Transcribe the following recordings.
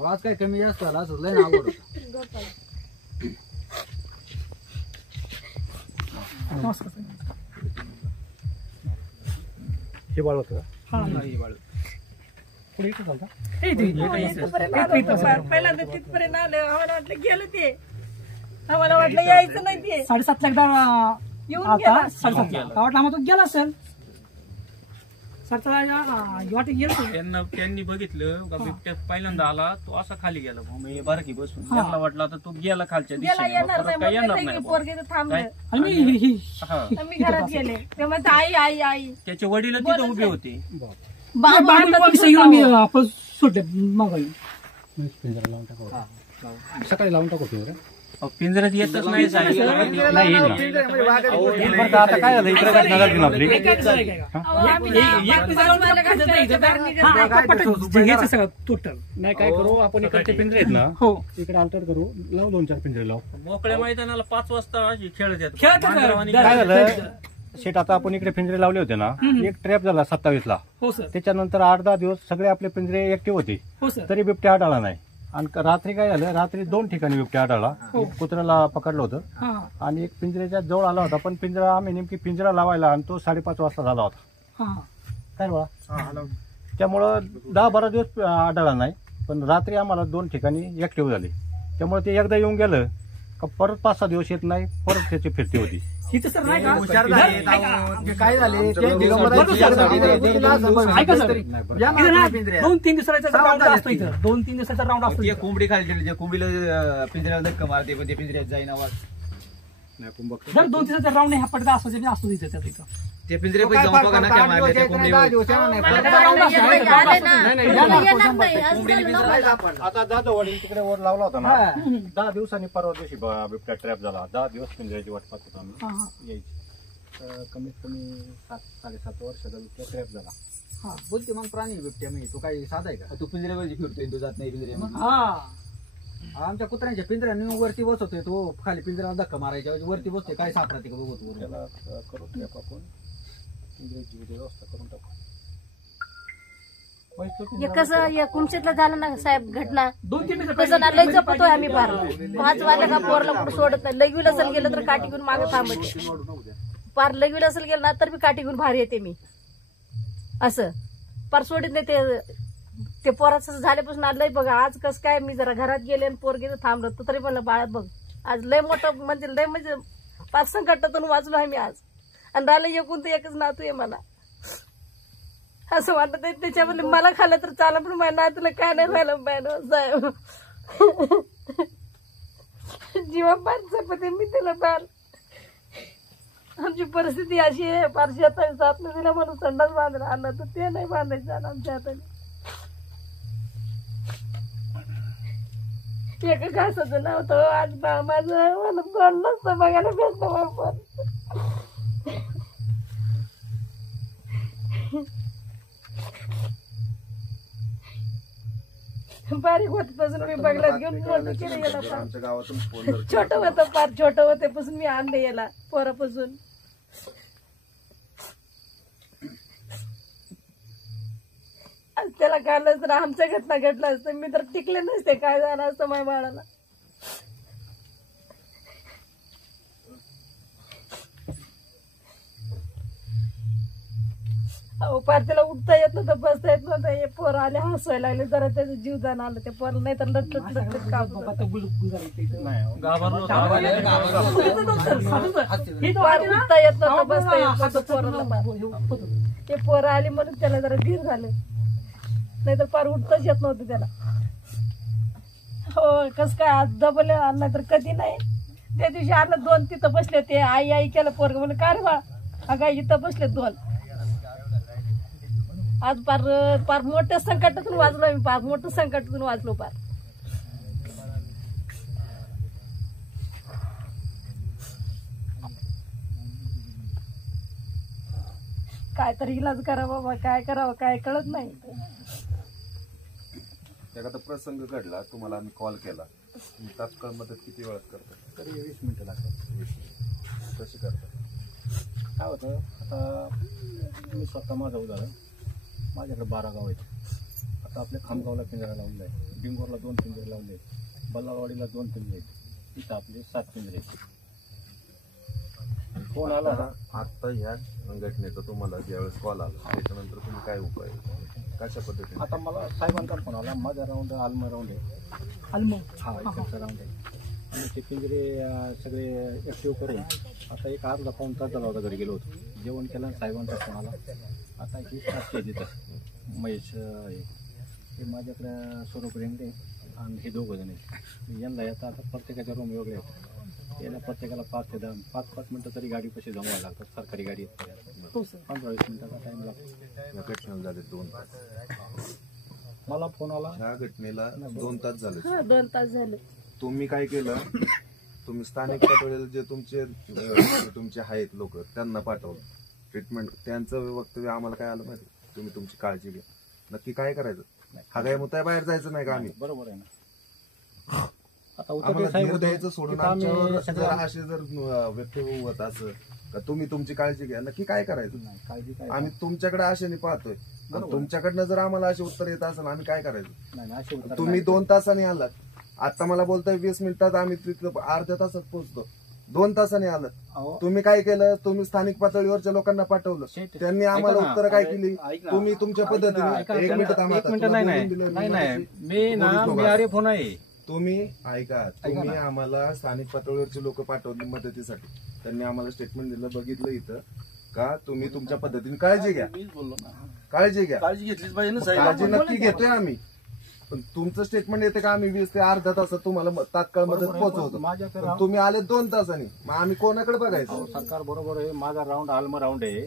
आवाज काय कमी जास्त झाला असं लय आवड होता. हे बाळ होतं पहिल्यांदा तिथपर्यंत आलं आम्हाला वाटलं गेलं ते आम्हाला वाटलं यायचं नाही ते 7:30 एकदा येऊन आता गेला 7:30 वाटलं आम्हाला तो गेला असेल त्यांनी बघितलं का बिबट्या पहिल्यांदा आला तो असा खाली गेला मग बारकी बसून त्यांना वाटलं आता तो गेला खालच्या गेला दिशेने येणार परत काय येणार नाही नाही पोरगे थांबलं आणि हा. आम्ही घरात गेले ते म्हणते आई आई आई त्याचे वडील तिथे उभे होते. आपण सुटले मागाई सकाळी लावून टाकू पिंजरा. पिंजऱ्यात येतच नाही आता काय झालं इकडे काय नगर घेऊन आपली टोटल नाही काय करू आपण इकडचे पिंजरे आहेत ना हो इकडे अल्टर करू लावू 2-4 पिंजरे लावू. मोकळ्या मैदानाला 5 वाजता अशी खेळत येतात. काय झालं शेट आता आपण इकडे पिंजरे लावले होते ना एक ट्रॅप झाला 27 ला हो सर त्याच्यानंतर 8-10 दिवस सगळे आपले पिंजरे ऍक्टिव्ह होते हो सर तरी बिबट्या आढळला नाही. आणि रात्री काय झालं रात्री 2 ठिकाणी बिबट्या आढळला. एक कुत्र्याला पकडलं होतं हा आणि एक पिंजऱ्याच्या जवळ आला होता पण पिंजरा आम्ही नेमकी पिंजरा लावायला आणि तो 5:30 वाजता झाला होता. हा काय बघा त्यामुळं 10-12 दिवस आढळला नाही पण रात्री आम्हाला 2 ठिकाणी ऍक्टिव्ह झाले. त्यामुळे ते एकदा येऊन गेलं का परत 5-6 दिवस येत नाही परत त्याची फिरती होती. हिचं सर नाही का हुशार झाले ते काय झाले ते ऐका सर 2-3 दिवसाचा राऊंड असतो इथं 2-3 दिवसाचा राऊंड असतो ते कोंबडी खाली जे कोंबडीला पिंजऱ्याला धक्का मारते पण ते पिंजऱ्यात जाईना आवाज जर 2 दिवसाचा राऊंड ह्या पडदा असतो ते असतो तिथं तिथं ते पिंजरे पण जाऊन बघा ना काय मारले त्या कोंबडीवर. आता दादा वडील तिकडे वर लावला होता ना 10 दिवसांनी परवा दिवशी बिबट्या ट्रॅप झाला. 10 दिवस पिंजऱ्याची वाट पाहत होतो आम्ही यायची कमीत कमी 7-7.5 वर्षाचा बिबट्या ट्रॅप झाला. हा बोलते मग प्राणी बिबट्या मी तो काही साधा आहे का तू पिंजऱ्यावरती फिरतोय तू जात नाही पिंजऱ्यामध्ये. आमच्या कुत्र्यांच्या पिंजऱ्याने वरती बसवतोय तो खाली पिंजऱ्याला धक्का मारायच्या वरती बसतोय काय सापडते का बघतो त्याला करू ट्रॅप आपण पिंजऱ्याची व्यवस्था करून टाकू. कसं कुमशेतला झालं ना साहेब घटना 2-3 दिवस कसं ना लय जपतोय आम्ही पार 5 वाजल्या का पोरला कुठं सोडत नाही. लगवील असेल गेलं तर काठी घेऊन मागे थांबते पार लगवील असेल गेलं ना तर मी काठी घेऊन बाहेर येते मी असं पार सोडत नाही. ते पोराचं झाल्यापासून लय बघा आज कसं काय मी जरा घरात गेले आणि पोरगे थांबलं तर तरी म्हणलं बाळात बघ आज लय मोठं म्हणजे लय म्हणजे 5 संकटातून वाचलो आहे मी आज आणि राहिलं एकूण तर एकच नातू आहे मला असं वाटत आहे त्याच्यामध्ये मला खाल्लं तर चाला पण माझ्या नातूला काय नाही व्हायला पाहिजे साहेब जीवा पार जपते मी त्याला पार आमची परिस्थिती अशी आहे पार शेतात साथ दिला म्हणून संडास बांधला आणला तर ते नाही बांधायचं आमच्या हाताने एका घासाचं नव्हतं आज माझं मला तोंड नसतं बघायला भेटलं पण बारीक होतपासून मी बघल्यात घेऊन मोठं केलं याला छोटं होतं फार छोटं होतेपासून मी आणले याला पोरापासून त्याला काढलं तर आमच्या घटना घडलं असतं मी तर टिकले नसते काय झालं असतं माझ्या बाळाला. अहो पार त्याला उठता येत नव्हतं बसता येत नव्हतं हे पोर आले हसवायला लागले जरा त्याचं जीव जाणं आलं त्या पोराला नाही तर लटलट काम उठता येत नव्हतं बसता येत नव्हतं पोराला ते पोरं आली म्हणून त्याला जरा धीर झालं नाहीतर पार उठताच येत नव्हतं त्याला. हो कस काय आज डबल नाही तर कधी नाही. त्या दिवशी आलं 2 तिथं बसले ते आई आई केलं पोरग म्हणलं का रे बा अगा इथं बसले 2 आज पार पार मोठ्या संकटातून वाचलो आम्ही पार मोठं संकटातून वाचलो पार. काय तरी इलाज करा बाबा काय करावं काय कळत नाही. एखादा प्रसंग घडला तुम्हाला आम्ही कॉल केला तात्काळ मदत किती वेळात करतात? तरी 20 मिनिटं लागतात. कशी करतात? काय होतं आता मी स्वतः माझं उदाहरण माझ्याकडे 12 गाव आहेत. आता आपल्या खामगावला पिंजरा लावलेला आहे, बिंगोरला 2 पिंजरे लावले आहेत, बल्लाळवाडीला 2 पिंजरे आहेत, इथं आपले 7 पिंजरे आहेत. फोन आला ना आता ह्या घटनेचा तुम्हाला ज्यावेळेस कॉल आला त्याच्यानंतर तुम्ही काय उपाय कशा पद्धतीने? आता मला साहेबांचा फोन आला, माझा राऊंड आलमा राऊंड आहे, हा इकडचा राऊंड आहे, आणि ते पिंजरे सगळे ऍक्टिव्ह करून आता एक अर्धा पाऊण तास झाला होता, घरी गेलो होतो, जेवण केलं आणि साहेबांचा फोन आला. आता ही साक्षी तिथं महेश हे माझ्याकडे स्वरूप रेंगडे आणि हे 2 जण आहेत. यांना येतात आता प्रत्येकाच्या रूम वेगळे आहेत, याला प्रत्येकाला 5 ते 10 5 मिनिटं तरी गाडी कशी जमवायला लागतात, सरकारी गाडी 15-20 मिनिटाचा टाइम लागतो. या घटनेला झाले 2 तास. मला फोन आला, ह्या घटनेला 2 तास झाले. 2 तास झाले. तुम्ही काय केलं? तुम्ही स्थानिक पातळीला जे तुमचे आहेत लोक त्यांना पाठवलं ट्रीटमेंट. त्यांचं वक्तव्य आम्हाला काय आलं माहिती, तुम्ही तुमची काळजी घ्या. नक्की काय करायचं? हा काय मुद्दा बाहेर जायचं नाही का? आम्ही बरोबर आहे ना. आता आम्हाला साहेब धीर द्यायचं सोडून आमच्यावर जर सगळं असे जर व्यक्ती होत असं का तुम्ही तुमची काळजी घ्या, नक्की काय करायचं? नाही, काळजी काय आम्ही तुमच्याकडे आशेने पाहतोय, आणि तुमच्याकडनं जर आम्हाला असे उत्तर येत असेल आम्ही काय करायचं? नाही, अशी उत्तर तुम्ही नाही. 2 तासांनी आलात, आता मला बोलताय 20 मिनिटात, आम्ही तिथं अर्ध्या तासात पोहोचतो. 2 तासांनी आलात. अहो, तुम्ही काय केलं? तुम्ही स्थानिक पातळीवरच्या लोकांना पाठवलं, त्यांनी आम्हाला ऐका ना, उत्तर काय केली? ऐक ना. तुम्ही तुमच्या पद्धतीने ऐका, एक मिनिट थांबा, एक आता मिनिट तुला नाही बोलून दिलं, नाही मी नाही मगाशी मी ना बोलूच मी नका. अरे फोन आहे. तुम्ही ऐका, तुम्ही आम्हाला स्थानिक पातळीवरचे लोक पाठवले मदतीसाठी, त्यांनी आम्हाला स्टेटमेंट दिलं, बघितलं इथं का तुम्ही तुमच्या पद्धतीने काळजी घ्या, मीच बोललो ना, काळजी घ्या. काळजी घेतलीच पाहिजे ना काळजी साहेब. नक्की घेतोय आम्ही, पण तुमचं स्टेटमेंट येते का आम्ही 20 ते अर्ध्या तासात तुम्हाला तात्काळ मदत पोहोचवतो, माझ्याकडे पण तुम्ही आले 2 तासांनी, मग आम्ही कोणाकडे बघायचं? सरकार बरोबर आहे, माझा राऊंड आलमा राऊंड आहे.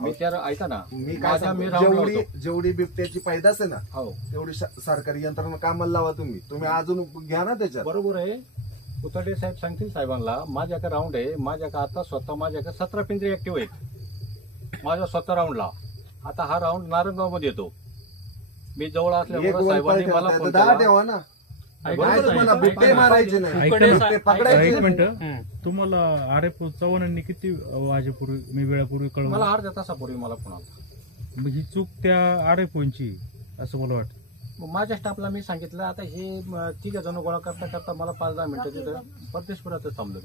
मी त्या ऐका ना, मी काय माझा सांगतो, मी राऊंड जेवढी बिबट्याची पैदास आहे ना, हो तेवढी सरकारी यंत्रणा कामाला लावा तुम्ही अजून घ्या ना त्याच्यात. बरोबर आहे. उतरडे साहेब सांगतील साहेबांना, माझ्याकडे राऊंड आहे, माझ्याकडे आता स्वतः माझ्याकडे 17 पिंजरे ऍक्टिव्ह आहेत माझ्या स्वतः राऊंडला. आता हा राऊंड नारायणगाव मध्ये येतो, मी जवळ एक असल्यामुळे वन साहेबांनी पाय मला ठेवताय, फोन 10 केला. ठेवा ना. ऐका नाही ना, तुम्हाला ऐका बिबटे ना. मारायचे नाही, बिबटे पकडायचे एक नाही. मिनिट, तुम्हाला आरेफ चव्हाणांनी किती वाजेपूर्वी वेळापूर्वी मला कळवलं? अर्ध्या तासापूर्वी मला फोन आला. मग ही चूक त्या आरेफोनची असं मला वाटतं. मग माझ्या स्टाफला मी सांगितलं, आता हे 3 जण गोळा करता करता मला 5-10 मिनिटं तिथं परदेशपुरातच थांबलो.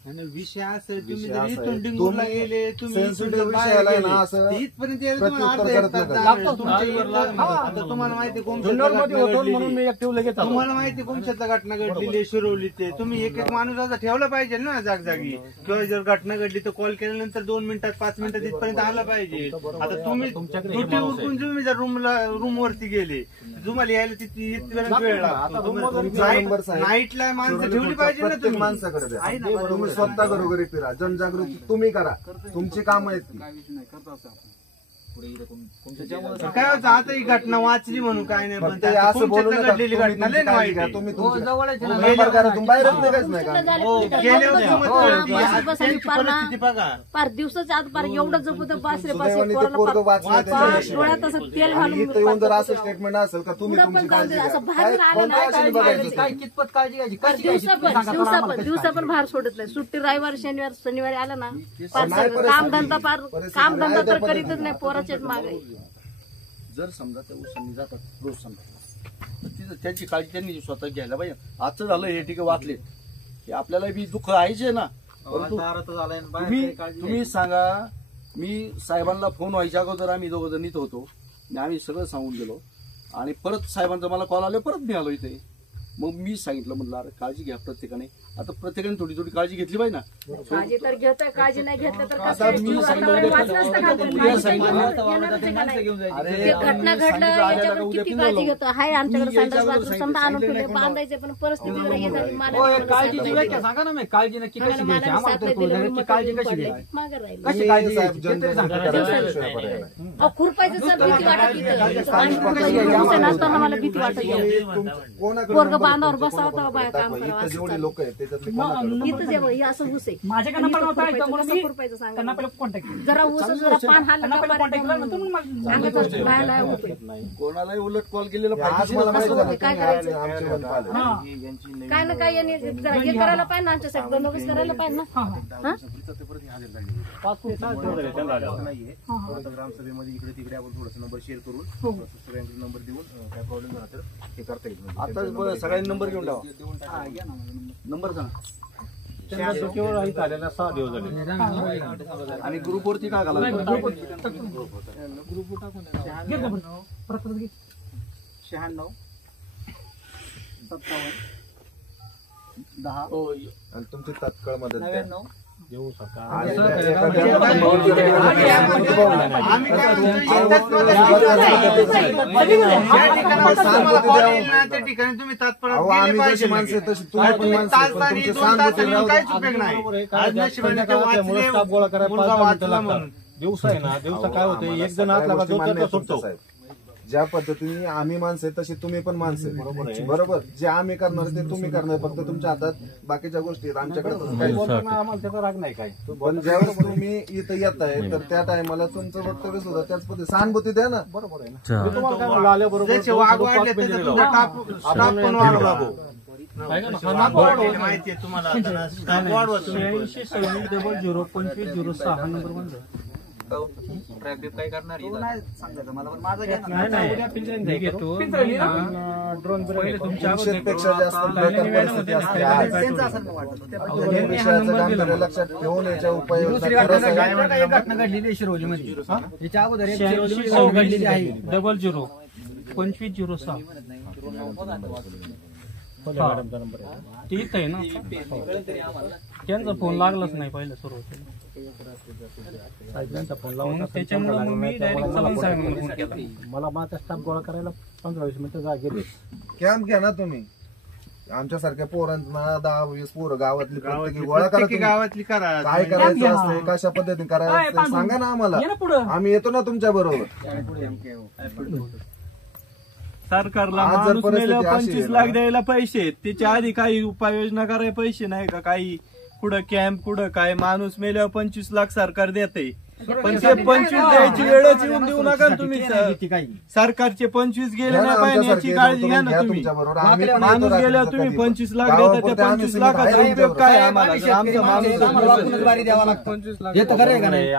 आणि विषय असेल तुम्ही विषय जर असा इथून आहे. डिंगूरला तुम्ही गेले, तुम्ही sensitive इथून विषयाला बाहेर आहे ना, गेले, असं तर इथपर्यंत यायला तुम्हाला प्रत्युत्तर अर्धा एक करत तास नका. जाणार. तुमच्या इथं- आता तुम्हाला माहिती जुन्नर मध्ये होतो म्हणून मी ऍक्टिव्ह लगेच आलो. तुम्हाला माहिती कोणत्याचा घटना घडलेली शिरवली ते तुम्ही एक एक माणूस असा ठेवला पाहिजे ना जागजागी, किंवा जर घटना घडली तर कॉल केल्यानंतर 2 मिनिटात 5 मिनिटात इथपर्यंत आला पाहिजे. आता तुम्ही तुमच्याकडे हे ड्युटी माणूस आहे. उरकून तुम्ही जर रूम वरती गेले, तुम्हाला यायला तिथे इथपर्यंत वेळ आता लागतो. room वर नंबर साहेब. नाईटला माणसं ठेवली पाहिजे ना प्रत्येक तुम्ही. माणसाकडे द्या. तुम्ही स्वतः घरोघरी फिरा, जनजागृती तुम्ही करा, तुमची कामं आहेत ती. काय होतं आता ही घटना वाचली म्हणून काय नाही, पण फक्त हे असं बोलू तुमच्यात नका, घडलेली तुम्ही घटना तुमची लय काळजी वाईट घ्या, आहे. तुम्ही हो, तुमच्या जवळच आहे ना. मेंबर घरातून बाहेरच निघायच नाही का? गेल्यावर तुम्हाला कळलं, बस- बस आणि त्यांची पार ना- परिस्थिती बघा. पार दिवसाच्या आत पार एवढं जपत बासरे सुदैवाने ते पोराला पोरगं वाचलं पार त्याच्याविषयी. डोळ्यात असं तेल आणि घालून इथं येऊन जर असं स्टेटमेंट असेल का तुम्ही पुढं तुमची पण जाऊ काळजी दे, घ्या, असं बाहेर काय आलं ना, कोणत्या काय आशेने काळजी बघायचं काय तुम्ही? कितपत काळजी घ्यायची, कशी दिवसा घ्यायची? पण सांगा दिवसा आम्हाला पण कशी दिवसा पण बाहेर सोडत नाही. सुट्टी रविवार शनिवार शनिवारी आलं ना पार नाही सगळं कामधंदा पार परिस्थिती कामधंदा तर नाही, करीतच नाही, पोराच्याच मागे. जर समजा त्या उसांनी जातात रोज समजा, तर तिथं त्यांची काळजी त्यांनी स्वतः घ्यायला पाहिजे. आजचं झालं हे ठीक आहे, वाचले हे आपल्याला बी दुःख आहेच आहे ना. परंतु तुम्ही सांगा, मी साहेबांना फोन व्हायच्या अगोदर आम्ही 2 जण इथं होतो, आम्ही सगळं सांगून गेलो, आणि परत साहेबांचा मला कॉल आले, परत मी आलो इथे. मग मी सांगितलं, म्हणलं अरे काळजी घ्या प्रत्येकाने, आता प्रत्येकाने थोडी थोडी काळजी घेतली पाहिजे ना. काळजी तर घेतोय, काळजी नाही घेतलं तर कसं आता काय? मी जीव सांगितलं आता वाचलं असतं का? उद्या काळजी तर सांगितलं. घेणारच आहे का नाही? अरे ते घटना घडलं याच्यावर उद्या किती पिंजरा काळजी लावू. घेतो. हाय आमच्याकडे मी संडास याच्यावर बाथरूम समजा आणून ठेवले, बांधायचे, पण परिस्थिती जरा हे झाली. मला हो, एवढं काळजीची साथ व्याख्या नाही सांगा ना, मी काळजी नक्की कशी दिली. घ्यायची, मला आम्हाला साथ तर नाही कळू दिली, द्या, मग नक्की काळजी पडले, कशी घ्यायची. मागं राहिलं. कशी तुम्ही काळजी साहेब घ्यायची? ते तरी सांगा. जनजागृती पर्याय नाही. अहो, खुरपायचं सर भीती वाटत इथं. स्थानिक पाणी पुढं येऊन नसताना मला भीती वाटत तुम्ही कोणाकडे पोरगं नंबर बांधावर बसावं तेव्हा बाया काम दाखवा. करावं इथं असं जेवढे चाललं. लोक आहेत त्याच्यातले कोणाकडे? इथं जे बघ, हे असं ऊस आहे. माझ्याकडे आणि नंबर इथं नव्हता खुरपायचं, इथं, म्हणून कसं मी खुरपायचं सांगा त्यांना मला. पहिलं कॉन्टॅक्ट केलं. जरा ऊस जरा पान हाल त्यांना पहिलं कॉन्टॅक्ट केला नंतर मग मला अंगाचा लाया होतोय. कोणालाही उलट कॉल केलेला आज पाहिजे. मला माहिती झालं काय तुम्ही करायचं? आमचे वन पाहिले. काय ना काय यांनी जरा हे करायला पाहिजे ना, आमच्यासाठी बंदोबस्त करायला पाहिजे ना. हा? ग्रामसभेमध्ये इकडे तिकडे आपण थोडासा नंबर शेअर करून सगळ्यांकडे नंबर देऊन काय प्रॉब्लेम झाला तर हे करता येईल. आता सगळ्यांनी नंबर घेऊन ठेवा. नंबर सांगा. केवळ आलेला 6 दिवस झाले. आणि ग्रुपवरती काय घाला? परत घे. 96 57 10 आणि तुमची तात्काळ मदत द्या. 99 येऊ शकता. आणि आम्ही एखाद्या- काय म्हणतो, आम्ही काय म्हणतो, या ठिकाणावर तुम्हाला call येईल ना, त्या ठिकाणी तुम्ही तात्पर्य अहो, गेले आम्ही पाहिजे जशी माणसं आहे लगेच. तशी तुम्ही पण तुम्ही माणसं आहे, पण तासाने, तुमचे 2 तासाने सहानुभूती काहीच उपयोग नाही. आज नशिबाने ते वाचले, मुलगा वाचला म्हणून. दिवसा आहे ना, दिवसा काय होतं, एक जण आतला का दोन जण सुटतो. ज्या पद्धतीने आम्ही माणसं आहे तशी तुम्ही पण माणसं आहे. बरोबर. जे आम्ही करणार ते तुम्ही करणार, फक्त तुमच्या हातात बाकीच्या गोष्टी आहेत. आमच्याकडे तसं काही नाही. आम्हाला त्याचा राग नाही काय. पण ज्यावेळेस तुम्ही इथं येत आहे तर त्या टायमाला तुमचं वक्तव्य सुद्धा त्याच पद्धती सहानुभूती द्या ना. बरोबर आहे ना. मी तुम्हाला काय म्हणलं, आल्याबरोबर जसे वाघ वाढले त्याचा तुमचा स्टाफ पण वाढवा भाऊ. माहिती आहे तुम्हाला आता स्टाफ वाढवा तुम्ही. 86 हा नंबर बंद. ट्रॅफिक काय करणार पेक्षा जास्त बेकार परिस्थिती असते आज. तुम्ही विषयाचं गांभीर्य लक्षात ठेवून याच्या उपाययोजना करा. एक घटना घडलेली शिरोलीमध्ये याच्या अगोदर एक शिरोलीमध्ये घडलेली आहे. 00 2506 मॅडमचा नंबर आहे. तीच आहे ना. त्यांचा फोन लागलाच नाही पहिलं सुरुवातीला. साहेबांचा फोन लावून त्याच्यामुळे मग मी डायरेक्ट चलन साहेबांना फोन केला. मला माझा स्टाफ गोळा करायला 15-20 मिनिटं गेले. कॅम्प घ्या ना तुम्ही. आमच्यासारख्या पोरांना 10-20 पोरं गावातली प्रत्येकी गोळा करा प्रत्येकी तुम्ही. गावातली करा. काय करायचं असतं, कशा पद्धतीने करायचं असतं सांगा ना आम्हाला. आम्ही येतो ना तुमच्या बरोबर. सरकारला आज जर माणूस परिस्थिती मेल्यावर अशी 25 आहे लाख ना. द्यायला पैसे आहेत. त्याच्या आधी काही उपाययोजना करायला पैसे नाही का? काही कुठं कॅम्प कुठं काय, माणूस मेल्यावर 25 लाख सरकार देते. पण ते 25 द्यायची वेळच येऊन देऊ नका ना तुम्ही. सरकारचे 25 गेले घ्या ना नाही पाहिजे याची आमच्यासारखे काळजी घ्या करून ना घ्या तुम्ही. तुमच्याबरोबर. आम्ही पण माणूस येतो गेल्यावर रात्रीचं तुम्ही कधी. 25 लाख देता, त्या गावापुरते आम्ही 25 सिमेंट लाखाचा आहे. उपयोग काय आम्हाला? जर आमचा आम्हाला माणूस वाचूनच बारी द्यावा लागतो. हे तर खरं आहे का नाही?